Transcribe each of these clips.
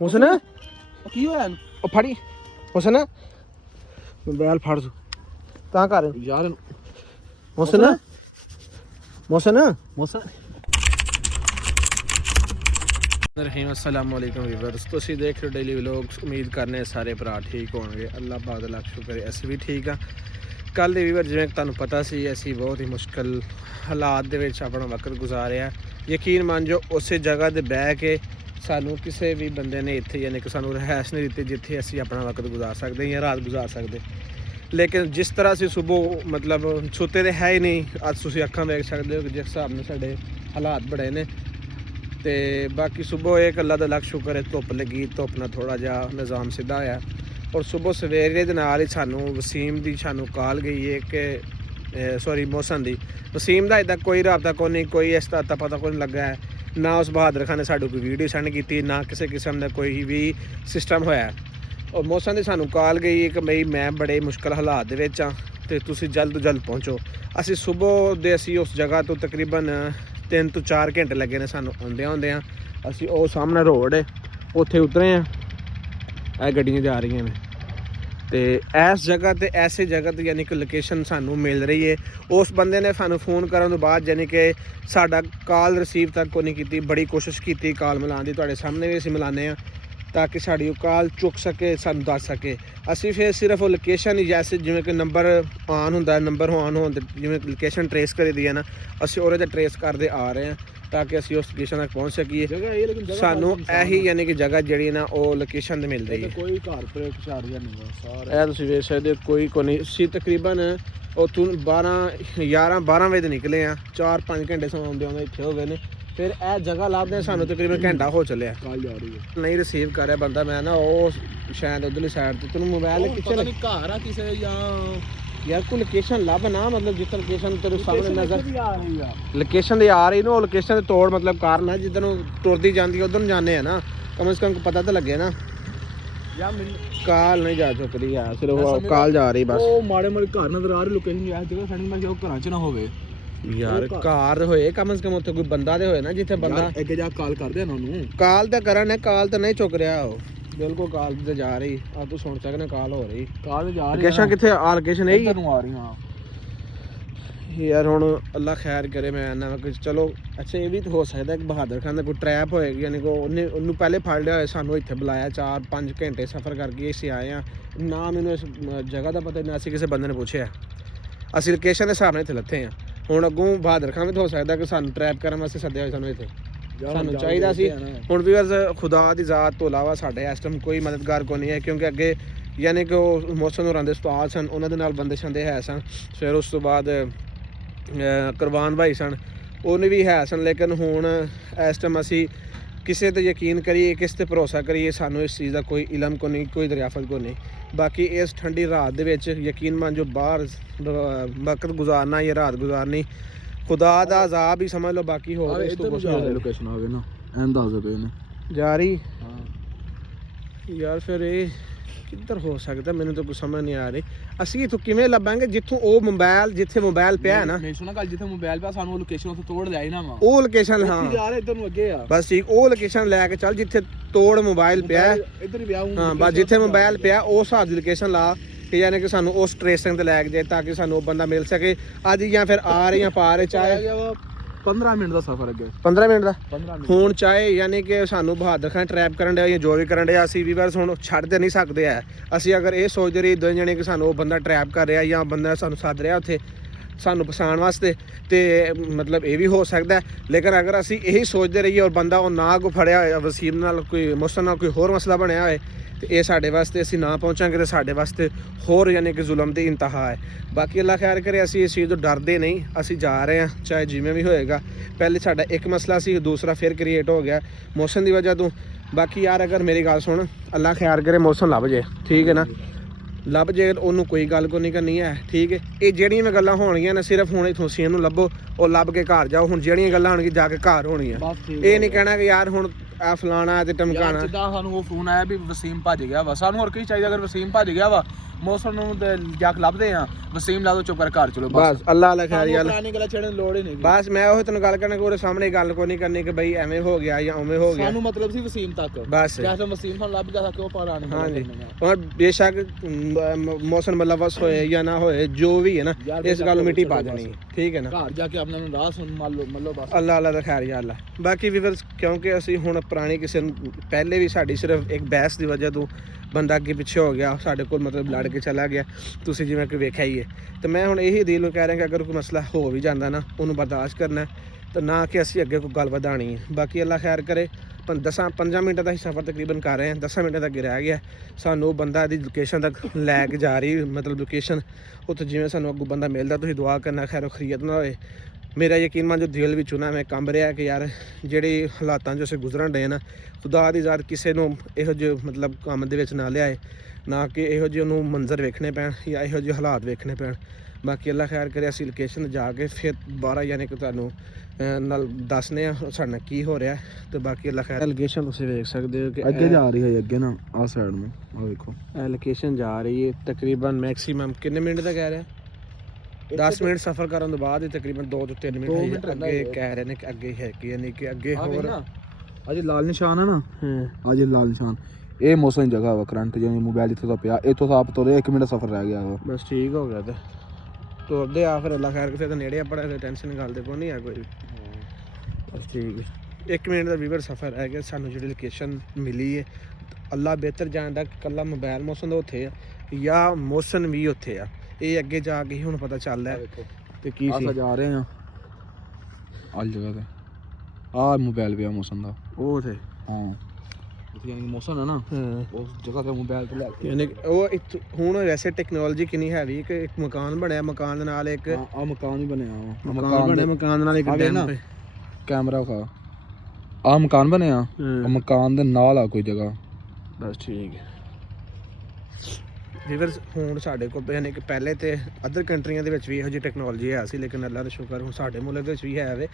ਹੁਸਨ ਕੀ ਹੋਇਆ ਉਹ ਫੜੀ ਹੁਸਨ ਮੋਬਾਈਲ ਫੜ ਤੂੰ ਤਾਂ ਕਰ ਯਾਰ ਹੁਸਨ ਹੁਸਨ ਰਹੀਮ अस्सलाम वालेकुम व्यूअर्स ਤੁਸੀਂ ਦੇਖ ਰਹੇ ਹੋ ਡੇਲੀ ਵਲੌਗਸ ਉਮੀਦ ਕਰਨੇ ਸਾਰੇ ਭਰਾ ਠੀਕ ਹੋਣਗੇ ਅੱਲਾਹ ਪਾਕ ਦਾ ਲੱਖ ਸ਼ੁਕਰ ਹੈ ਅਸੀਂ ਵੀ ਠੀਕ ਆ ਕੱਲ ਦੇ ਵੀਵਰ ਜਿਵੇਂ ਤੁਹਾਨੂੰ ਪਤਾ ਸੀ ਅਸੀਂ ਬਹੁਤ ਹੀ ਮੁਸ਼ਕਲ ਹਾਲਾਤ ਦੇ ਵਿੱਚ ਆਪਣਾ ਵਕਤ ਗੁਜ਼ਾਰਿਆ ਯਕੀਨ ਮੰਨ ਜੋ ਉਸੇ ਜਗ੍ਹਾ ਤੇ ਬਹਿ ਕੇ ਸਾਨੂੰ ਕਿਸੇ ਵੀ ਬੰਦੇ ਨੇ ਇੱਥੇ ਯਾਨੀ ਕਿ ਸਾਨੂੰ ਰਹਿائش ਨਹੀਂ ਦਿੱਤੀ ਜਿੱਥੇ ਅਸੀਂ ਆਪਣਾ ਵਕਤ ਗੁਜ਼ਾਰ ਸਕਦੇ ਜਾਂ ਰਾਤ ਗੁਜ਼ਾਰ ਸਕਦੇ ਲੇਕਿਨ ਜਿਸ ਤਰ੍ਹਾਂ ਅਸੀਂ ਸਵੇਰ ਮਤਲਬ ਸੁੱਤੇ ਤੇ ਹੈ ਹੀ ਨਹੀਂ ਅੱਜ ਤੁਸੀਂ ਅੱਖਾਂ ਵੇਖ ਸਕਦੇ ਹੋ ਕਿ ਜਿਸ ਹਿਸਾਬ ਨਾਲ ਸਾਡੇ ਹਾਲਾਤ ਬੜੇ ਨੇ ਤੇ ਬਾਕੀ ਸਵੇਰ ਇੱਕ ਅੱਲਾ ਦਾ ਲੱਖ ਸ਼ੁਕਰ ਹੈ ਧੁੱਪ ਲੱਗੀ ਧੁੱਪ ਨਾਲ ਥੋੜਾ ਜਿਹਾ ਨਿਜ਼ਾਮ ਸਿੱਧਾ ਹੋਇਆ ਔਰ ਸਵੇਰ ਸਵੇਰੇ ਦੇ ਨਾਲ ਹੀ ਸਾਨੂੰ ਵਸੀਮ ਦੀ ਸਾਨੂੰ ਕਾਲ ਗਈ ਹੈ ਕਿ ਸੌਰੀ ਮੌਸਮ ਦੀ ਵਸੀਮ ਦਾ ਇੱਦਾਂ ਕੋਈ ਰਾਬਤਾ ਕੋਈ ਨਹੀਂ ਕੋਈ ਇਸ ਦਾ ਪਤਾ ਕੋਈ ਨਹੀਂ ਲੱਗਾ ਹੈ ਨਾ ਉਸ ਬਹਾਦਰ ਖਾਨ ਨੇ ਸਾਨੂੰ ਕੋਈ ਵੀਡੀਓ ਸੈਂਡ ਕੀਤੀ ਨਾ ਕਿਸੇ ਕਿਸਮ ਦਾ ਕੋਈ ਵੀ ਸਿਸਟਮ ਹੋਇਆ ਔਰ ਮੌਸਮ ਦੀ ਸਾਨੂੰ ਕਾਲ ਗਈ ਹੈ ਕਿ ਬਈ ਮੈਂ ਬੜੇ ਮੁਸ਼ਕਲ ਹਾਲਾਤ ਦੇ ਵਿੱਚ ਹਾਂ ਤੇ ਤੁਸੀਂ ਜਲਦ ਤੋਂ ਜਲਦ ਪਹੁੰਚੋ ਅਸੀਂ ਸਵੇਰ ਦੇ ਅਸੀਂ ਉਸ ਜਗ੍ਹਾ ਤੋਂ ਤਕਰੀਬਨ 3 ਤੋਂ 4 ਘੰਟੇ ਲੱਗੇ ਨੇ ਸਾਨੂੰ ਆਉਂਦਿਆਂ ਅਸੀਂ ਉਹ ਸਾਹਮਣੇ ਰੋਡ ਹੈ ਉੱਥੇ ਉਤਰੇ ਆ ਇਹ ਗੱਡੀਆਂ ਜਾ ਰਹੀਆਂ ਨੇ ਤੇ ਇਸ ਜਗ੍ਹਾ ਤੇ ਐਸੇ ਜਗ੍ਹਾ ਤੇ ਯਾਨੀ ਕਿ ਲੋਕੇਸ਼ਨ ਸਾਨੂੰ ਮਿਲ ਰਹੀ ਹੈ ਉਸ ਬੰਦੇ ਨੇ ਸਾਨੂੰ ਫੋਨ ਕਰਨ ਤੋਂ ਬਾਅਦ ਯਾਨੀ ਕਿ ਸਾਡਾ ਕਾਲ ਰਿਸੀਵ ਤੱਕ ਕੋਈ ਨਹੀਂ ਕੀਤੀ ਬੜੀ ਕੋਸ਼ਿਸ਼ ਕੀਤੀ ਕਾਲ ਮਿਲਾਉਣ ਦੀ ਤੁਹਾਡੇ ਸਾਹਮਣੇ ਵੀ ਅਸੀਂ ਮਿਲਾਉਂਦੇ ਹਾਂ ਤਾਂ ਕਿ ਸਾਡੀ ਉਹ ਕਾਲ ਚੁੱਕ ਸਕੇ ਸਾਨੂੰ ਦੱਸ ਸਕੇ ਅਸੀਂ ਫਿਰ ਸਿਰਫ ਉਹ ਲੋਕੇਸ਼ਨ ਹੀ ਜੈਸੇ ਜਿਵੇਂ ਕਿ ਨੰਬਰ ਆਨ ਹੁੰਦਾ ਨੰਬਰ ਆਨ ਹੋਣ ਤੇ ਜਿਵੇਂ ਲੋਕੇਸ਼ਨ ਟਰੇਸ ਕਰੀ ਦੀ ਹੈ ਨਾ ਅਸੀਂ ਉਹਦੇ 'ਤੇ ਟਰੇਸ ਕਰਦੇ ਆ ਰਹੇ ਹਾਂ ਤਾਂ ਕਿ ਅਸੀਂ ਉਸ ਲੋਕੇਸ਼ਨ ਤੱਕ ਪਹੁੰਚ ਸਕੀਏ ਸਾਨੂੰ ਇਹੀ ਯਾਨੀ ਕਿ ਜਗ੍ਹਾ ਜਿਹੜੀ ਨਾ ਉਹ ਲੋਕੇਸ਼ਨ 'ਤੇ ਮਿਲ ਰਹੀ ਹੈ ਕੋਈ ਘਰ ਪਰ ਖਿਆਰ ਨਹੀਂ ਸਾਰਾ ਇਹ ਤੁਸੀਂ ਵੇਖ ਸਕਦੇ ਹੋ ਕੋਈ ਨਹੀਂ ਅਸੀਂ ਤਕਰੀਬਨ ਉੱਥੋਂ 12 ਵਜੇ ਤੋਂ ਨਿਕਲੇ ਆ 4-5 ਘੰਟੇ ਸਮਾਂ ਆਉਂਦੇ ਇੱਥੇ ਹੋ ਗਏ ਨੇ ਫਿਰ ਇਹ ਜਗ੍ਹਾ ਲੱਭਦੇ ਸਾਨੂੰ ਤਕਰੀਬਨ ਘੰਟਾ ਹੋ ਚੱਲਿਆ ਕੱਲ ਜਾ ਰਹੀ ਹੈ ਨਹੀਂ ਰਿਸੀਵ ਕਰ ਰਿਹਾ ਬੰਦਾ ਮੈਂ ਨਾ ਉਹ ਸ਼ਾਇਦ ਉਧਰਲੀ ਸਾਈਡ ਤੇ ਤੈਨੂੰ ਮੋਬਾਈਲ ਕਿੱਥੇ ਪਤਾ ਨਹੀਂ ਘਰ ਆ ਕਿਸੇ ਜਾਂ ਯਾਰ ਕੋਈ ਲੋਕੇਸ਼ਨ ਲੱਭ ਨਾ ਮਤਲਬ ਜਿੱਥੇ ਲੋਕੇਸ਼ਨ ਤੇਰੇ ਸਾਹਮਣੇ ਨਜ਼ਰ ਆ ਰਹੀ ਆ ਲੋਕੇਸ਼ਨ ਦੇ ਆ ਰਹੀ ਨੂੰ ਉਹ ਲੋਕੇਸ਼ਨ ਤੇ ਤੋੜ ਮਤਲਬ ਕਾਰਨ ਹੈ ਜਿੱਧਰ ਨੂੰ ਤੁਰਦੀ ਜਾਂਦੀ ਉਧਰ ਨੂੰ ਜਾਂਦੇ ਆ ਨਾ ਕਮ ਸੇ ਕਮ ਪਤਾ ਤਾਂ ਲੱਗੇ ਨਾ ਯਾ ਮੈਨੂੰ ਕਾਲ ਨਹੀਂ ਜਾ ਚੁੱਕਦੀ ਆ ਸਿਰਫ ਉਹ ਕਾਲ ਜਾ ਰਹੀ ਬਸ ਉਹ ਮਾੜੇ ਮਾੜੇ ਘਰ ਨਜ਼ਰ ਆ ਰਹੀ ਲੋਕੇਸ਼ਨ ਇਹ ਜਗ੍ਹਾ ਸਾਡੀ ਮੈਂ ਕਿਹਾ ਉਹ ਘਰਾਂ 'ਚ ਨਾ ਹੋਵੇ ਯਾਰ ਘਰ ਹੋਏ ਕਮ ਸੇ ਕਮ ਉੱਥੇ ਕੋਈ ਬੰਦਾ ਤੇ ਹੋਏ ਨਾ ਜਿੱਥੇ ਬੰਦਾ ਅੱਗੇ ਜਾ ਕਾਲ ਕਰਦੇ ਨਾ ਉਹਨੂੰ ਕਾਲ ਤਾਂ ਕਰਨ ਹੈ ਕਾਲ ਤਾਂ ਨਹੀਂ ਚੁੱਕ ਰਿਹਾ ਉਹ ਬਿਲਕੁਲ ਕਾਲ ਤੇ ਜਾ ਰਹੀ ਆ ਤੂੰ ਸੁਣ ਸਕਣਾ ਕਾਲ ਹੋ ਰਹੀ ਕਾਲ ਜਾ ਰਹੀ ਲੋਕੇਸ਼ਨ ਕਿੱਥੇ ਆ ਲੋਕੇਸ਼ਨ ਇਹੀ ਨੂੰ ਆ ਰਹੀ ਹਾਂ ਯਾਰ ਹੁਣ ਅੱਲਾ ਖੈਰ ਕਰੇ ਮੈਂ ਨਾ ਕਿ ਚਲੋ ਅੱਛਾ ਇਹ ਵੀ ਹੋ ਸਕਦਾ ਕਿ ਬਹਾਦਰ ਖਾਨ ਦਾ ਕੋਈ ਟਰੈਪ ਹੋਏਗੀ ਯਾਨੀ ਕਿ ਉਹਨੂੰ ਪਹਿਲੇ ਫੜ ਲਿਆ ਹੋਇਆ ਸਾਨੂੰ ਇੱਥੇ ਬੁਲਾਇਆ 4-5 ਘੰਟੇ ਸਫ਼ਰ ਕਰਕੇ ਅਸੀਂ ਆਏ ਆ ਨਾ ਮੈਨੂੰ ਇਸ ਜਗ੍ਹਾ ਦਾ ਪਤਾ ਨਾ ਅਸੀਂ ਕਿਸੇ ਬੰਦੇ ਨੇ ਪੁੱਛਿਆ ਅਸੀਂ ਲੋਕੇਸ਼ਨ ਦੇ ਹਿਸਾਬ ਨਾਲ ਇੱਥੇ ਲੱਥੇ ਆ ਹੁਣ ਅੱਗੋਂ ਬਹਾਦਰ ਖਾਨ ਵੀ ਹੋ ਸਕਦਾ ਕਿ ਸਾਨੂੰ ਟਰੈਪ ਕਰਨ ਵਾਸਤੇ ਸੱਦਿਆ ਹੋਇਆ ਸਾਨੂੰ ਇੱਥੇ ਸਾਨੂੰ ਚਾਹੀਦਾ ਸੀ ਹੁਣ ਵੀ ਖੁਦਾ ਦੀ ਜ਼ਾਤ ਤੋਂ ਇਲਾਵਾ ਸਾਡੇ ਇਸ ਟਾਈਮ ਕੋਈ ਮਦਦਗਾਰ ਕੋਈ ਨਹੀਂ ਹੈ ਕਿਉਂਕਿ ਅੱਗੇ ਯਾਨੀ ਕਿ ਉਹ ਮੌਸਮ ਹੋਰਾਂ ਦੇ ਉਸਤਾਦ ਸਨ ਉਹਨਾਂ ਦੇ ਨਾਲ ਬੰਦੇ ਛੰਦੇ ਹੈ ਸਨ ਫਿਰ ਉਸ ਤੋਂ ਬਾਅਦ ਕੁਰਬਾਨ ਭਾਈ ਸਨ ਉਹਨੇ ਵੀ ਹੈ ਸਨ ਲੇਕਿਨ ਹੁਣ ਇਸ ਟਾਈਮ ਅਸੀਂ ਕਿਸੇ ਤੇ ਯਕੀਨ ਕਰੀਏ ਕਿਸ ਤੇ ਭਰੋਸਾ ਕਰੀਏ ਸਾਨੂੰ ਇਸ ਚੀਜ਼ ਦਾ ਕੋਈ ਇਲਮ ਕੋ ਨਹੀਂ ਕੋਈ ਦਰਿਆਫਤ ਕੋ ਨਹੀਂ ਬਾਕੀ ਇਸ ਠੰਡੀ ਰਾਤ ਦੇ ਵਿੱਚ ਯਕੀਨ ਮੰਨ ਜੋ ਬਾਹਰ ਵਕਤ ਗੁਜ਼ਾਰਨਾ ਜਾਂ ਰਾਤ ਗੁਜ਼ਾਰਨੀ ਖੁਦਾ ਦਾ ਅਜ਼ਾਬ ਹੀ ਸਮਝ ਲਓ ਬਾਕੀ ਹੋਰ ਇਸ ਤੋਂ ਕੁਛ ਨਹੀਂ ਲੋਕੇਸ਼ਨ ਆਵੇ ਨਾ ਐਂ ਦੱਸ ਦੇ ਨੇ ਜਾ ਰਹੀ ਹਾਂ ਯਾਰ ਫਿਰ ਇਹ ਕਿੱਧਰ ਹੋ ਸਕਦਾ ਮੈਨੂੰ ਤਾਂ ਕੁਝ ਸਮਝ ਨਹੀਂ ਆ ਰਹੀ ਅਸੀਂ ਇੱਥੋਂ ਕਿਵੇਂ ਲੱਭਾਂਗੇ ਜਿੱਥੋਂ ਉਹ ਮੋਬਾਈਲ ਜਿੱਥੇ ਮੋਬਾਈਲ ਪਿਆ ਹੈ ਨਾ ਮੈਂ ਸੁਣਾ ਕੱਲ ਜਿੱਥੇ ਮੋਬਾਈਲ ਪਿਆ ਸਾਨੂੰ ਉਹ ਲੋਕੇਸ਼ਨ ਉੱਥੇ ਤੋੜ ਲਿਆਈ ਨਾ ਉਹ ਲੋਕੇਸ਼ਨ ਹਾਂ ਜਾ ਰਹੇ ਇੱਧਰ ਨੂੰ ਅੱਗੇ ਆ ਬਸ ਠੀਕ ਉਹ ਲੋਕੇਸ਼ਨ ਲੈ ਕੇ ਚੱਲ ਜਿੱਥੇ ਤੋੜ ਮੋਬਾਈਲ ਪਿਆ ਇੱਧਰ ਹੀ ਪਿਆ ਹਾਂ ਬਸ ਜਿੱਥੇ ਮੋਬਾਈਲ ਪਿਆ ਉਹ ਹਿਸਾਬ ਦੀ ਲੋਕੇਸ਼ਨ ਲਾ ਕਿ ਯਾਨੀ ਕਿ ਸਾਨੂੰ ਉਸ ਟ੍ਰੇਸਿੰਗ ਤੇ ਲੈ ਕੇ ਜਾਏ ਤਾਂ ਕਿ ਸਾਨੂੰ ਉਹ ਬੰਦਾ ਮਿਲ ਸਕੇ ਅੱਜ ਜਾਂ ਫਿਰ ਆ ਰਹੇ ਜਾਂ ਪਾ ਰਹੇ ਚਾਹੇ 15 ਮਿੰਟ ਦਾ ਸਫ਼ਰ ਅੱਗੇ 15 ਮਿੰਟ ਦਾ 15 ਮਿੰਟ ਹੁਣ ਚਾਹੇ ਯਾਨੀ ਕਿ ਸਾਨੂੰ ਬਹਾਦਰ ਖਾਨ ਟਰੈਪ ਕਰਨ ਡਿਆ ਜਾਂ ਜੋ ਵੀ ਕਰਨ ਡਿਆ ਅਸੀਂ ਵੀ ਵਾਰ ਹੁਣ ਛੱਡ ਤੇ ਨਹੀਂ ਸਕਦੇ ਆ ਅਸੀਂ ਅਗਰ ਇਹ ਸੋਚਦੇ ਰਹੀ ਦੋ ਜਣੇ ਕਿ ਸਾਨੂੰ ਉਹ ਬੰਦਾ ਟਰੈਪ ਕਰ ਰਿਹਾ ਜਾਂ ਬੰਦਾ ਸਾਨੂੰ ਸੱਦ ਰਿਹਾ ਉੱਥੇ ਸਾਨੂੰ ਫਸਾਉਣ ਵਾਸਤੇ ਤੇ ਮਤਲਬ ਇਹ ਵੀ ਹੋ ਸਕਦਾ ਲੇਕਿਨ ਅਗਰ ਅਸੀਂ ਇਹੀ ਸੋਚਦੇ ਰਹੀਏ ਔਰ ਬੰਦਾ ਉਹ ਨਾ ਕੋ ਫੜਿਆ ਹੋਇਆ ਵਸੀਮ ਨਾਲ ਕੋਈ ਮੁਸਲਮਾਨ ਨਾਲ ਕੋਈ ਹੋਰ ਮਸਲਾ ਬਣਿਆ ਹੋਏ ਤੇ ਇਹ ਸਾਡੇ ਵਾਸਤੇ ਅਸੀਂ ਨਾ ਪਹੁੰਚਾਂਗੇ ਤੇ ਸਾਡੇ ਵਾਸਤੇ ਹੋਰ ਯਾਨੀ ਕਿ ਜ਼ੁਲਮ ਦੀ ਇੰਤਹਾ ਹੈ ਬਾਕੀ ਅੱਲਾ ਖੈਰ ਕਰੇ ਅਸੀਂ ਇਸ ਚੀਜ਼ ਤੋਂ ਡਰਦੇ ਨਹੀਂ ਅਸੀਂ ਜਾ ਰਹੇ ਹਾਂ ਚਾਹੇ ਜਿਵੇਂ ਵੀ ਹੋਏਗਾ ਪਹਿਲੇ ਸਾਡਾ ਇੱਕ ਮਸਲਾ ਸੀ ਦੂਸਰਾ ਫਿਰ ਕ੍ਰੀਏਟ ਹੋ ਗਿਆ ਮੌਸਮ ਦੀ ਵਜ੍ਹਾ ਤੋਂ ਬਾਕੀ ਯਾਰ ਅਗਰ ਮੇਰੀ ਗੱਲ ਸੁਣ ਅੱਲਾ ਖੈਰ ਕਰੇ ਮੌਸਮ ਲੱਭ ਜੇ ਠੀਕ ਹੈ ਨਾ ਲੱਭ ਜੇ ਉਹਨੂੰ ਕੋਈ ਗੱਲ ਕੋ ਨਹੀਂ ਕਰਨੀ ਹੈ ਠੀਕ ਹੈ ਇਹ ਜਿਹੜੀਆਂ ਮੈਂ ਗੱਲਾਂ ਹੋਣਗੀਆਂ ਨਾ ਸਿਰਫ ਹੁਣ ਇਥੋਂ ਸੀ ਇਹਨੂੰ ਲੱਭੋ ਉਹ ਲੱਭ ਕੇ ਘਰ ਜਾਓ ਹੁਣ ਜਿਹੜੀਆਂ ਗੱਲਾਂ ਹੋਣਗੀਆਂ ਜਾ ਕੇ ਘਰ ਹੋਣੀਆਂ ਇਹ ਨਹੀਂ ਕਹਿਣਾ ਕਿ ਯਾਰ ਹੁਣ ਆ ਫਲਾਣਾ ਤੇ ਯਾਰ ਟਮਕਾਣਾ। ਜਿੱਦਾਂ ਸਾਨੂੰ ਉਹ ਫੋਨ ਆਇਆ ਵੀ ਵਸੀਮ ਭੱਜ ਗਿਆ ਵਾ, ਸਾਨੂੰ ਹੋਰ ਕੀ ਚਾਹੀਦਾ? ਅਗਰ ਵਸੀਮ ਭੱਜ ਗਿਆ ਵਾ ਮੌਸਮ ਨੂੰ ਤੇ ਜਾ ਕੇ ਲੱਭਦੇ ਆ, ਵਸੀਮ ਲਾ ਦੋ ਚੁੱਪ ਕਰ ਘਰ ਚਲੋ ਬਸ ਅੱਲਾ ਵਾਲਾ ਖੈਰ ਯਾਰ। ਪੁਰਾਣੀ ਗੱਲਾਂ ਛੇੜਨ ਦੀ ਲੋੜ ਹੀ ਨਹੀਂ ਬਸ ਮੈਂ ਉਹ ਤੈਨੂੰ ਗੱਲ ਕਰਨਾ ਕਿ ਉਹਦੇ ਸਾਹਮਣੇ ਗੱਲ ਕੋਈ ਨਹੀਂ ਕਰਨੀ ਕਿ ਬਈ ਐਵੇਂ ਹੋ ਗਿਆ ਜਾਂ ਉਵੇਂ ਹੋ ਗਿਆ। ਸਾਨੂੰ ਮਤਲਬ ਸੀ ਵਸੀਮ ਤੱਕ, ਬਸ ਜੈਸੇ ਵਸੀਮ ਸਾਨੂੰ ਲੱਭ ਗਿਆ ਕਿ ਉਹ ਪੁਰਾਣੀ ਹਾਂਜੀ ਔਰ ਬੇਸ਼ੱਕ ਮੌਸਮ ਮਲਵਸ ਹੋਏ ਜਾਂ ਨਾ ਹੋਏ, ਜੋ ਵੀ ਹੈ ਨਾ ਇਸ ਗੱਲ ਨੂੰ ਮਿੱਟੀ ਪਾ ਦੇਣੀ, ਠੀਕ ਹੈ ਨਾ। ਘਰ ਜਾ ਕੇ ਆਪਣੇ ਨੂੰ ਰਾਹ ਸੁਣ ਮੰਨ ਲਓ ਬਸ। ਅੱਲਾ ਅੱਲਾ ਦਾ ਖੈਰ ਯਾ ਅੱਲਾ। ਬਾਕੀ ਵੀਵਰਸ ਕਿਉਂਕਿ ਅਸੀਂ ਹੁਣ ਪੁਰਾਣੀ ਕਿਸੇ ਨੂੰ ਪਹਿਲੇ ਵੀ ਸਾਡੀ ਸਿਰਫ ਇੱਕ ਬਹਿਸ ਦੀ ਵਜ੍ਹਾ ਤੋਂ ਬੰਦਾ ਅੱਗੇ ਪਿੱਛੇ ਹੋ ਗਿਆ, ਸਾਡੇ ਕੋਲ ਮਤਲਬ ਲੜ ਕੇ ਚਲਾ ਗਿਆ, ਤੁਸੀਂ ਜਿਵੇਂ ਕਿ ਵੇਖਿਆ ਹੀ ਹੈ। ਤੇ ਮੈਂ ਹੁਣ ਇਹੀ ਦਿਲ ਨੂੰ ਕਹਿ ਰਿਹਾ ਕਿ ਅਗਰ ਕੋਈ ਮਸਲਾ ਹੋ ਵੀ ਜਾਂਦਾ ਨਾ, ਉਹਨੂੰ ਬਰਦਾਸ਼ਤ ਕਰਨਾ ਤਾਂ ਨਾ ਕਿ ਅਸੀਂ ਅੱਗੇ ਕੋਈ ਗੱਲ ਵਧਾਉਣੀ ਹੈ। ਬਾਕੀ ਅੱਲਾ ਖੈਰ ਕਰੇ। 5 ਮਿੰਟਾਂ ਦਾ ਹੀ ਸਫ਼ਰ ਤਕਰੀਬਨ ਕਰ ਰਹੇ ਹਾਂ, 10 ਮਿੰਟਾਂ ਤੱਕ ਰਹਿ ਗਿਆ। ਸਾਨੂੰ ਉਹ ਬੰਦਾ ਦੀ ਲੋਕੇਸ਼ਨ ਤੱਕ ਲੈ ਕੇ ਜਾ ਰਹੀ, ਮਤਲਬ ਲੋਕੇਸ਼ਨ ਉੱਥੇ ਜਿਵੇਂ ਸਾਨੂੰ ਅੱਗੋਂ ਬੰਦਾ ਮਿਲਦਾ, ਤੁਸੀਂ ਦੁਆ ਕਰਨਾ ਖੈਰ ਖਰੀਅਤ ਨਾ ਹੋਏ। ਮੇਰਾ ਯਕੀਨ ਮੰਨ ਜੋ ਦਿਲ ਵਿੱਚੋਂ ਨਾ ਮੈਂ ਕੰਬ ਰਿਹਾ ਕਿ ਯਾਰ ਜਿਹੜੇ ਹਾਲਾਤਾਂ 'ਚ ਅਸੀਂ ਗੁਜ਼ਰਨ ਡਏ ਨਾ, ਖੁਦਾ ਦੀ ਜ਼ਾਤ ਕਿਸੇ ਨੂੰ ਇਹੋ ਜਿਹੇ ਮਤਲਬ ਕੰਮ ਦੇ ਵਿੱਚ ਨਾ ਲਿਆਏ, ਨਾ ਕਿ ਇਹੋ ਜਿਹੇ ਉਹਨੂੰ ਮੰਜ਼ਰ ਵੇਖਣੇ ਪੈਣ ਜਾਂ ਇਹੋ ਜਿਹੇ ਹਾਲਾਤ ਵੇਖਣੇ ਪੈਣ। ਬਾਕੀ ਅੱਲਾ ਖੈਰ ਕਰੇ, ਅਸੀਂ ਲੋਕੇਸ਼ਨ ਜਾ ਕੇ ਫਿਰ 12 ਯਾਨੀ ਕਿ ਤੁਹਾਨੂੰ ਨਾਲ ਦੱਸਦੇ ਆ ਸਾਡੇ ਨਾਲ ਕੀ ਹੋ ਰਿਹਾ। ਤੇ ਬਾਕੀ ਅੱਲਾ ਖੈਰ। ਲੋਕੇਸ਼ਨ ਤੁਸੀਂ ਵੇਖ ਸਕਦੇ ਹੋ ਕਿ ਅੱਗੇ ਜਾ ਰਹੀ ਹੈ, ਅੱਗੇ ਨਾ ਆ ਸਾਈਡ ਨੂੰ ਆ ਵੇਖੋ, ਇਹ ਲੋਕੇਸ਼ਨ ਜਾ ਰਹੀ ਹੈ ਤਕਰੀਬਨ ਮੈਕਸਿਮਮ ਕਿੰਨੇ ਮਿੰਟ ਦਾ ਕਹਿ ਰਿਹਾ? 10 ਮਿੰਟ ਸਫ਼ਰ ਕਰਨ ਤੋਂ ਬਾਅਦ ਹੀ ਤਕਰੀਬਨ 2 ਤੋਂ 3 ਮਿੰਟ ਅੱਗੇ ਕਹਿ ਰਹੇ ਨੇ ਕਿ ਅੱਗੇ ਹੈ ਕਿ ਯਾਨੀ ਕਿ ਅੱਗੇ ਹੋਰ ਅਜੇ ਲਾਲ ਨਿਸ਼ਾਨ ਹੈ ਨਾ, ਹਾਂ ਅਜੇ ਲਾਲ ਨਿਸ਼ਾਨ ਇਹ ਮੌਸਮ ਦੀ ਜਗ੍ਹਾ ਵਾ। ਕਰੰਟ ਜਿਵੇਂ ਮੋਬਾਈਲ ਜਿੱਥੋਂ ਦਾ ਪਿਆ ਇੱਥੋਂ ਸਾਪ ਤੋਰੇ 1 ਮਿੰਟ ਸਫ਼ਰ ਰਹਿ ਗਿਆ ਵਾ। ਬਸ ਠੀਕ ਹੋ ਗਿਆ ਤੇ ਤੁਰਦੇ ਆ ਫਿਰ ਅੱਲਾ ਖੈਰ ਕਿਸੇ ਤਾਂ ਨੇੜੇ ਆਪਣਾ ਟੈਨਸ਼ਨ ਗੱਲ ਤੇ ਕੋਈ ਨਹੀਂ ਆ ਕੋਈ ਵੀ। ਬਸ ਠੀਕ ਹੈ। 1 ਮਿੰਟ ਦਾ ਵੀਵਰ ਸਫ਼ਰ ਰਹਿ ਗਿਆ। ਸਾਨੂੰ ਜਿਹੜੀ ਲੋਕੇਸ਼ਨ ਮਿਲੀ ਹੈ ਅੱਲਾ ਬਿਹਤਰ ਜਾਣਦਾ, ਕੱਲਾ ਮੋਬਾਈਲ ਮੌਸਮ ਦਾ ਉੱਥੇ ਆ ਜਾਂ ਮੌਸਮ ਵੀ ਉੱਥੇ ਆ, ਇਹ ਅੱਗੇ ਜਾ ਕੇ ਹੀ ਹੁਣ ਪਤਾ ਚੱਲਦਾ ਤੇ ਕੀ ਸੀ। ਜਾ ਰਹੇ ਆ ਆਲ ਜਗ੍ਹਾ ਤੇ ਆ ਮੋਬਾਈਲ ਪਿਆ ਮੌਸਮ ਦਾ ਉਹ ਉਥੇ ਹਾਂ, ਉੱਥੇ ਯਾਨੀ ਮੌਸਮ ਹੈ ਨਾ ਉਸ ਜਗ੍ਹਾ ਤੇ ਮੋਬਾਈਲ ਤੇ ਲੈ ਕੇ ਯਾਨੀ ਉਹ ਹੁਣ ਵੈਸੇ ਟੈਕਨੋਲੋਜੀ ਕਿੰਨੀ ਹੈਵੀ ਕਿ ਇੱਕ ਮਕਾਨ ਬਣਿਆ, ਮਕਾਨ ਦੇ ਨਾਲ ਇੱਕ ਆ ਮਕਾਨ ਹੀ ਬਣਿਆ ਵਾ, ਮਕਾਨ ਬਣਿਆ, ਮਕਾਨ ਦੇ ਨਾਲ ਇੱਕ ਡੈਮ ਕੈਮਰਾ ਖਾ ਆ ਮਕਾਨ ਬਣਿਆ, ਮਕਾਨ ਦੇ ਨਾਲ ਆ ਕੋਈ ਜਗ੍ਹਾ। ਬਸ ਠੀਕ ਹੈ ਵੀਵਰਸ। ਹੁਣ ਸਾਡੇ ਕੋਲ ਯਾਨੀ ਕਿ ਪਹਿਲੇ ਤੇ ਅਦਰ ਕੰਟਰੀਆਂ ਦੇ ਵਿੱਚ ਵੀ ਇਹੋ ਜਿਹੀ ਟੈਕਨੋਲੋਜੀ ਹੈ ਸੀ, ਲੇਕਿਨ ਅੱਲਾ ਦਾ ਸ਼ੁਕਰ ਹੁਣ ਸਾਡੇ ਮੁਲਕ ਦੇ ਵਿੱਚ ਵੀ ਹੈ ਵੇ।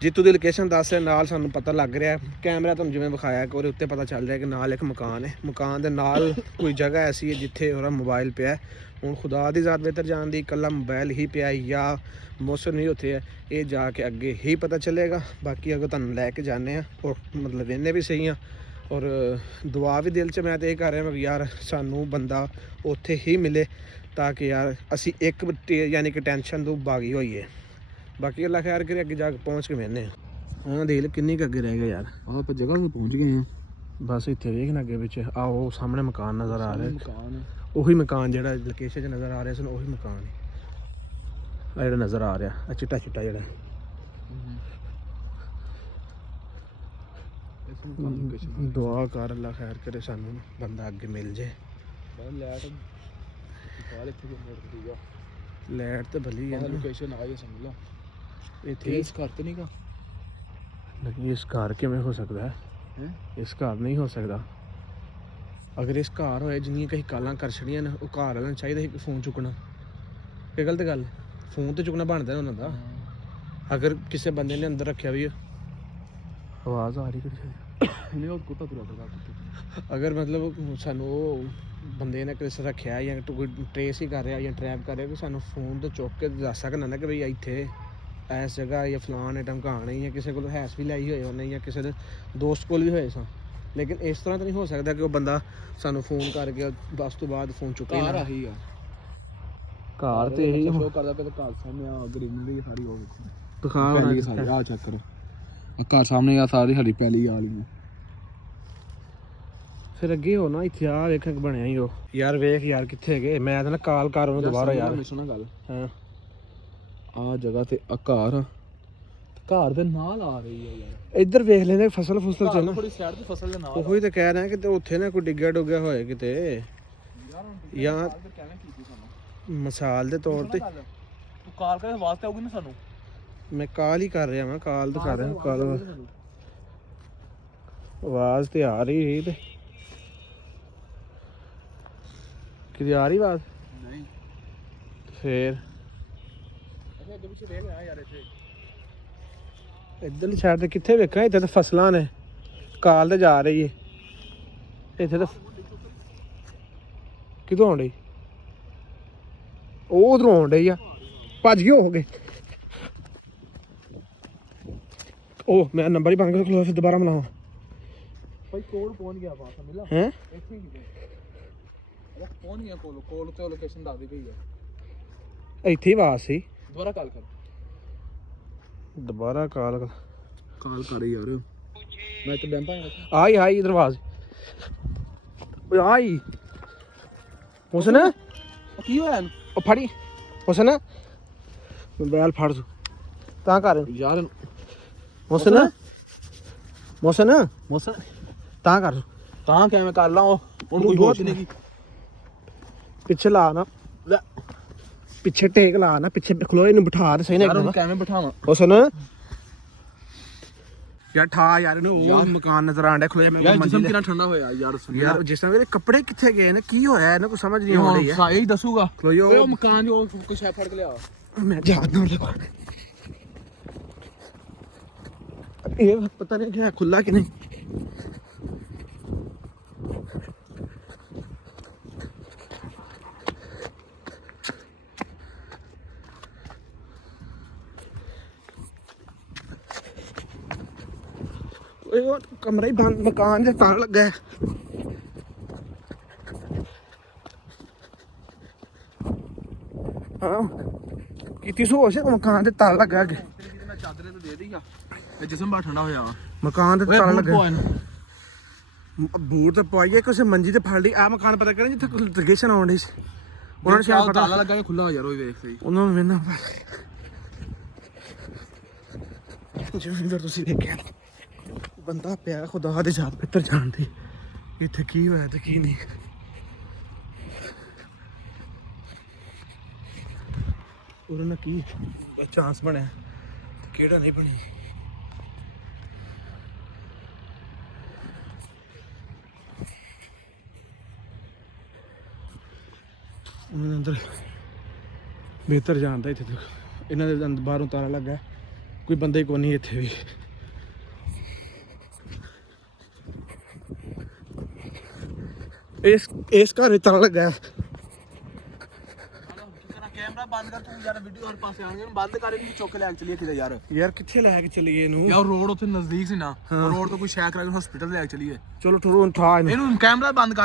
ਜਿੱਥੋਂ ਦੀ ਲੋਕੇਸ਼ਨ ਦੱਸ ਰਿਹਾ ਨਾਲ ਸਾਨੂੰ ਪਤਾ ਲੱਗ ਰਿਹਾ, ਕੈਮਰਾ ਤੁਹਾਨੂੰ ਜਿਵੇਂ ਵਿਖਾਇਆ ਕਿ ਉਹਦੇ ਉੱਤੇ ਪਤਾ ਚੱਲ ਰਿਹਾ ਕਿ ਨਾਲ ਇੱਕ ਮਕਾਨ ਹੈ, ਮਕਾਨ ਦੇ ਨਾਲ ਕੋਈ ਜਗ੍ਹਾ ਐਸੀ ਹੈ ਜਿੱਥੇ ਉਹਦਾ ਮੋਬਾਈਲ ਪਿਆ। ਹੁਣ ਖੁਦਾ ਦੀ ਜ਼ਾਤ ਬਿਹਤਰ ਜਾਣਦੀ, ਇਕੱਲਾ ਮੋਬਾਈਲ ਹੀ ਪਿਆ ਜਾਂ ਮੌਸਮ ਨਹੀਂ ਉੱਥੇ ਹੈ, ਇਹ ਜਾ ਕੇ ਅੱਗੇ ਹੀ ਪਤਾ ਚੱਲੇਗਾ। ਬਾਕੀ ਅਗਰ ਤੁਹਾਨੂੰ ਲੈ ਕੇ ਜਾਂਦੇ ਆ ਔਰ ਮਤਲਬ ਇਹਨੇ ਵੀ ਸਹੀ ਆ ਔਰ ਦੁਆ ਵੀ ਦਿਲ 'ਚ ਮੈਂ ਤਾਂ ਇਹ ਕਰ ਰਿਹਾ ਕਿ ਯਾਰ ਸਾਨੂੰ ਬੰਦਾ ਉੱਥੇ ਹੀ ਮਿਲੇ ਤਾਂ ਕਿ ਯਾਰ ਅਸੀਂ ਇੱਕ ਯਾਨੀ ਕਿ ਟੈਨਸ਼ਨ ਤੋਂ ਬਾਗੀ ਹੋਈਏ। ਬਾਕੀ ਅੱਲਾ ਖੈਰ ਕਰੇ, ਅੱਗੇ ਜਾ ਕੇ ਪਹੁੰਚ ਕੇ ਮਿਲਨੇ ਆ। ਹਾਂ ਦੇਖ ਕਿੰਨੀ ਕੁ ਅੱਗੇ ਰਹਿ ਗਿਆ ਯਾਰ, ਆਹ ਆਪਾਂ ਜਗ੍ਹਾ ਤੇ ਪਹੁੰਚ ਗਏ ਆ। ਬਸ ਇੱਥੇ ਵੇਖਣਾ ਅੱਗੇ ਪਿੱਛੇ ਆਹ ਸਾਹਮਣੇ ਮਕਾਨ ਨਜ਼ਰ ਆ ਰਿਹਾ, ਮਕਾਨ ਉਹੀ ਮਕਾਨ ਜਿਹੜਾ ਲੋਕੇਸ਼ਨ 'ਚ ਨਜ਼ਰ ਆ ਰਿਹਾ ਸਾਨੂੰ, ਉਹੀ ਮਕਾਨ ਹੈ ਆ ਜਿਹੜਾ ਨਜ਼ਰ ਆ ਰਿਹਾ, ਆ ਚਿੱਟਾ ਚਿੱਟਾ ਜਿਹੜਾ। ਦੁਆ ਕਰ ਅੱਲਾ ਖੈਰ ਕਰੇ ਸਾਨੂੰ ਬੰਦਾ ਅੱਗੇ ਮਿਲ ਜੇ। ਲੈਟ ਤੇ ਭਲੀ ਹੈ, ਲੋਕੇਸ਼ਨ ਆ ਗਈ ਸਮਝ ਲਾ ਇੱਥੇ। ਇਸ ਘਰ ਤੇ ਨਹੀਂ ਗਾ, ਲੇਕਿਨ ਇਸ ਘਰ ਕਿਵੇਂ ਹੋ ਸਕਦਾ ਹੈ? ਇਸ ਘਰ ਨਹੀਂ ਹੋ ਸਕਦਾ। ਅਗਰ ਇਸ ਘਰ ਹੋਏ ਜਿੰਨੀਆਂ ਕਈ ਕਾਲਾਂ ਕਰ ਛੜੀਆਂ ਨੇ, ਉਹ ਘਰ ਵਾਲਿਆਂ ਨੂੰ ਚਾਹੀਦਾ ਸੀ ਕਿ ਫੋਨ ਚੁੱਕਣਾ। ਇਹ ਗਲਤ ਗੱਲ, ਫੋਨ ਤੇ ਚੁੱਕਣਾ ਬਣਦਾ ਉਹਨਾਂ ਦਾ। ਅਗਰ ਕਿਸੇ ਬੰਦੇ ਨੇ ਅੰਦਰ ਰੱਖਿਆ ਵੀ ਆਵਾਜ਼ ਆ ਰਹੀ ਕਿਹੜੀ ਨਹੀਂ ਉਹ ਕੁੱਤਾ ਤੁਰਿਆ ਫਿਰਦਾ। ਅਗਰ ਮਤਲਬ ਸਾਨੂੰ ਉਹ ਬੰਦੇ ਨੇ ਕਿਸੇ ਰੱਖਿਆ ਜਾਂ ਕੋਈ ਟਰੇਸ ਹੀ ਕਰ ਰਿਹਾ ਜਾਂ ਟਰੈਪ ਕਰ ਰਿਹਾ, ਕਿ ਸਾਨੂੰ ਫੋਨ ਤੋਂ ਚੁੱਕ ਕੇ ਦੱਸ ਸਕਦਾ ਨਾ ਕਿ ਬਈ ਇੱਥੇ ਇਸ ਜਗ੍ਹਾ ਜਾਂ ਫਲਾਣ ਟਮਕਾਣ ਜਾਂ ਕਿਸੇ ਕੋਲ ਹੈਸ ਵੀ ਲਾਈ ਹੋਏ ਉਹਨੇ ਜਾਂ ਕਿਸੇ ਦੇ ਦੋਸਤ ਕੋਲ ਵੀ ਹੋਏ ਸਾਂ। ਲੇਕਿਨ ਇਸ ਤਰ੍ਹਾਂ ਤਾਂ ਨਹੀਂ ਹੋ ਸਕਦਾ ਕਿ ਉਹ ਬੰਦਾ ਸਾਨੂੰ ਫੋਨ ਕਰਕੇ ਬਸ ਤੋਂ ਬਾਅਦ ਫੋਨ ਚੁੱਕੇ ਨਾ। ਆਹੀ ਆ ਘਰ ਤੇ ਇਹੀ ਸ਼ੋ ਕਰਦਾ ਪਿਆ, ਘਰ ਸਾਹਮਣੇ ਆ ਗ੍ਰੀਨਰੀ ਸਾਰੀ ਉਹ ਵੇਖੋ ਦਿਖਾ ਪਹਿਲੀ ਸਾਰੀ ਆ ਚੈੱਕ ਕਰੋ, ਘਰ ਸਾਹਮਣੇ ਆ ਸਾਰੀ ਸਾਡੀ ਪਹਿਲੀ ਵਾਲੀ। ਫਿਰ ਅੱਗੇ ਹੋ ਨਾ ਇੱਥੇ ਆ ਵੇਖ ਬਣਿਆ ਹੀ ਉਹ। ਯਾਰ ਵੇਖ ਯਾਰ ਕਿੱਥੇ ਗਏ, ਮੈਂ ਤਾਂ ਨਾ ਕਾਲ ਕਰ ਉਹਨੂੰ ਦੁਬਾਰਾ ਯਾਰ। ਸੁਣਾ ਗੱਲ, ਹਾਂ ਆ ਜਗ੍ਹਾ ਤੇ ਆ ਘਰ ਦੇ ਨਾਲ ਆ ਰਹੀ ਹੈ ਯਾਰ। ਇੱਧਰ ਵੇਖ ਲੈਂਦੇ ਫਸਲ ਫੁਸਲ ਚ ਨਾ, ਥੋੜੀ ਸਾਈਡ ਤੇ ਫਸਲ ਦੇ ਨਾਲ ਉਹੀ ਤਾਂ ਕਹਿ ਰਿਹਾ ਕਿ ਉੱਥੇ ਨਾ ਕੋਈ ਡਿੱਗਿਆ ਡੁੱਗਿਆ ਹੋਏ ਕਿਤੇ, ਜਾਂ ਮਿਸਾਲ ਦੇ ਤੌਰ ਤੇ ਤੂੰ ਕਾਲ ਕਰੇ ਵਾਸਤੇ ਆਉਗੀ ਨਾ ਸਾਨੂੰ। ਮੈਂ ਕਾਲ ਹੀ ਕਰ ਰਿਹਾ, ਮੈਂ ਕਾਲ ਤਾਂ ਕਰ ਰਿਹਾ, ਕਾਲ ਆਵਾਜ਼ ਤੇ ਆ ਰਹੀ ਤੇ ਕਿਤੇ ਆ ਰਹੀ ਆਵਾਜ਼ ਨਹੀਂ ਫੇਰ ਅੱਗੇ ਪਿੱਛੇ ਵੇਖ ਆ ਯਾਰ। ਇੱਥੇ ਇੱਧਰਲੀ ਸਾਈਡ ਤੇ ਕਿੱਥੇ ਵੇਖਾਂ, ਇੱਥੇ ਤਾਂ ਫਸਲਾਂ ਨੇ। ਕਾਲ ਤੇ ਜਾ ਰਹੀ ਏ ਇੱਥੇ ਤਾਂ ਕਿਦੋਂ ਆਉਣ ਡਈ ਉਹ ਉਧਰੋਂ ਆਉਣ ਡਈ ਆ ਭੱਜ ਗਏ ਹੋ ਗਏ ਉਹ ਮੈਂ ਨੰਬਰ ਹੀ ਬੰਦ ਕਰ ਖਲੋ ਫਿਰ ਦੁਬਾਰਾ ਮਿਲਾਵਾਂ ਭਾਈ ਕੋਲ ਪਹੁੰਚ ਗਿਆ ਬਾਤ ਮਿਲਾ ਹੈ ਇੱਥੇ ਹੀ ਕਿਤੇ ਉਹ ਪਹੁੰਚ ਗਿਆ ਕੋਲ ਤੇ ਲੋਕੇਸ਼ਨ ਦੱਸਦੀ ਪਈ ਹੈ ਇੱਥੇ ਹੀ ਆਵਾਜ਼ ਸੀ ਦੁਬਾਰਾ ਕਾਲ ਕਰ ਦੁਬਾਰਾ ਕਾਲ ਕਾਲ ਕਰ ਯਾਰ ਮੈਂ ਤੇ ਬੈਂਪਾ ਆਈ ਆਈ ਇਧਰ ਆਵਾਜ਼ ਓਏ ਆਈ ਹੁਸਨ ਕੀ ਹੋਇਆ ਇਹਨੂੰ? ਉਹ ਫੜੀ ਹੁਸਨ ਮੋਬਾਈਲ ਫੜ ਤੂੰ ਤਾਂ ਕਰ ਯਾਰ ਹੁਸਨ ਹੁਸਨ ਮੋਸਨ ਤਾਂ ਕਰ ਤਾਂ ਕਿਵੇਂ ਕਰ ਲਾਂ ਉਹ ਉਹਨੂੰ ਕੋਈ ਹੋਸ਼ ਨਹੀਂ ਪਿੱਛੇ ਲਾ ਨਾ ਲੈ ਪਿੱਛੇ ਟੇਕ ਲਾ ਨਾ ਪਿੱਛੇ ਖਲੋਏ ਨੂੰ ਬਿਠਾ ਦੇ ਸਹੀ ਯਾਰ ਨਾ ਉਹਨੂੰ ਕਿਵੇਂ ਬਿਠਾਵਾਂ ਹੁਸਨ ਯਾਰ ਠਾ ਯਾਰ ਇਹਨੂੰ ਉਹ ਮਕਾਨ ਨਜ਼ਰ ਆਂਦਾ ਖਲੋਏ ਮੈਂ ਯਾਰ ਜਿਸਮ ਕਿੰਨਾ ਠੰਡਾ ਹੋਇਆ ਯਾਰ ਸੁਣ ਯਾਰ ਜਿਸ ਤਰ੍ਹਾਂ ਇਹਦੇ ਕੱਪੜੇ ਕਿੱਥੇ ਗਏ ਨੇ ਕੀ ਹੋਇਆ ਇਹਨਾਂ ਕੋਈ ਸਮਝ ਨਹੀਂ ਆ ਰਹੀ ਹੈ ਸਾਈ ਦੱਸੂਗਾ ਖਲੋਇਓ ਓਏ ਉਹ ਮਕਾਨ ਜੋ ਕੁਛ ਹੈ ਫੜ ਕੇ ਲਿਆ ਮੈਂ ਜਾਣਦਾ ਉਹਦੇ ਕੋਲ ਇਹ ਪਤਾ ਨਹੀਂ ਕਿ ਖੁੱਲਾ ਕਿ ਨਹੀਂ ਉਹ ਕਮਰਾ ਹੀ ਬੰਦ ਮਕਾਨ ਦੇ ਤਾਲਾ ਲੱਗਾ ਹੈ ਹਾਂ ਕੀਤੀ ਸੋਚ ਹੈ ਮਕਾਨ ਦੇ ਤਾਲਾ ਲੱਗਾ ਅੱਗੇ ਮੈਂ ਚਾਦਰੇ ਤੇ ਦੇ ਦਈਗਾ ਇਹ ਜਿਸਮ ਬਾ ਠੰਡਾ ਹੋਇਆ ਮਕਾਨ ਦੇ ਤਾਲਾ ਲੱਗਾ ਇਹਨੂੰ ਬੂਟ ਤਾਂ ਪਵਾਈਏ ਕਿਸੇ ਮੰਜੀ ਤੇ ਫੜ ਲਈ ਆ ਮਕਾਨ ਪਤਾ ਕਰਾਂ ਜਿੱਥੇ ਲੋਕੇਸ਼ਨ ਆਉਣ ਡਈ ਸੀ ਉਹਨਾਂ ਨੂੰ ਸ਼ਾਇਦ ਪਤਾ ਤਾਲਾ ਲੱਗਾ ਖੁੱਲਾ ਯਾਰ ਉਹ ਵੇਖ ਸਹੀ ਉਹਨਾਂ ਨੂੰ ਮੈਨਾਂ ਜਿਵੇਂ ਤੁਸੀਂ ਵੇਖਿਆ ਬੰਦਾ ਪਿਆ ਖੁਦਾ ਦੇ ਜਾਤ ਪਿੱਤਰ ਜਾਣਦੇ ਇੱਥੇ ਕੀ ਹੋਇਆ ਤੇ ਕੀ ਨਹੀਂ ਉਹਨਾਂ ਨਾਲ ਕੀ ਚਾਂਸ ਬਣਿਆ ਤੇ ਕਿਹੜਾ ਨਹੀਂ ਬਣਿਆ ਉਹਨਾਂ ਦੇ ਅੰਦਰ ਬਿਹਤਰ ਜਾਣਦਾ ਇੱਥੇ ਤੱਕ ਇਹਨਾਂ ਦੇ ਅੰਦਰ ਬਾਹਰੋਂ ਤਾਲਾ ਲੱਗਾ ਕੋਈ ਬੰਦਾ ਹੀ ਕੋਈ ਨਹੀਂ ਇੱਥੇ ਵੀ ਇਸ ਘਰ ਵਿੱਚ ਤਾਲਾ ਲੱਗਾ ਕੈਮਰਾ ਬੰਦ ਕਰ ਤੂੰ ਯਾਰ ਵੀਡੀਓ ਹੋਰ ਪਾਸੇ ਆਣਗੇ ਬੰਦ ਕਰ ਇਹਨੂੰ ਚੁੱਕ ਲੈ ਕੇ ਚਲੀਏ ਕਿਤੇ ਯਾਰ ਯਾਰ ਕਿੱਥੇ ਲੈ ਕੇ ਚੱਲੀਏ ਇਹਨੂੰ ਯਾਰ ਰੋਡ ਉੱਥੇ ਨਜ਼ਦੀਕ ਸੀ ਨਾ ਰੋਡ ਤੋਂ ਕੋਈ ਸ਼ੈਕ ਕਰਾ ਕੇ ਹਸਪੀਟਲ ਲੈ ਕੇ ਚਲੀਏ ਚਲੋ ਠਰੋ ਠਾ ਇਹਨੂੰ ਇਹਨੂੰ ਕੈਮਰਾ ਬੰਦ ਕਰ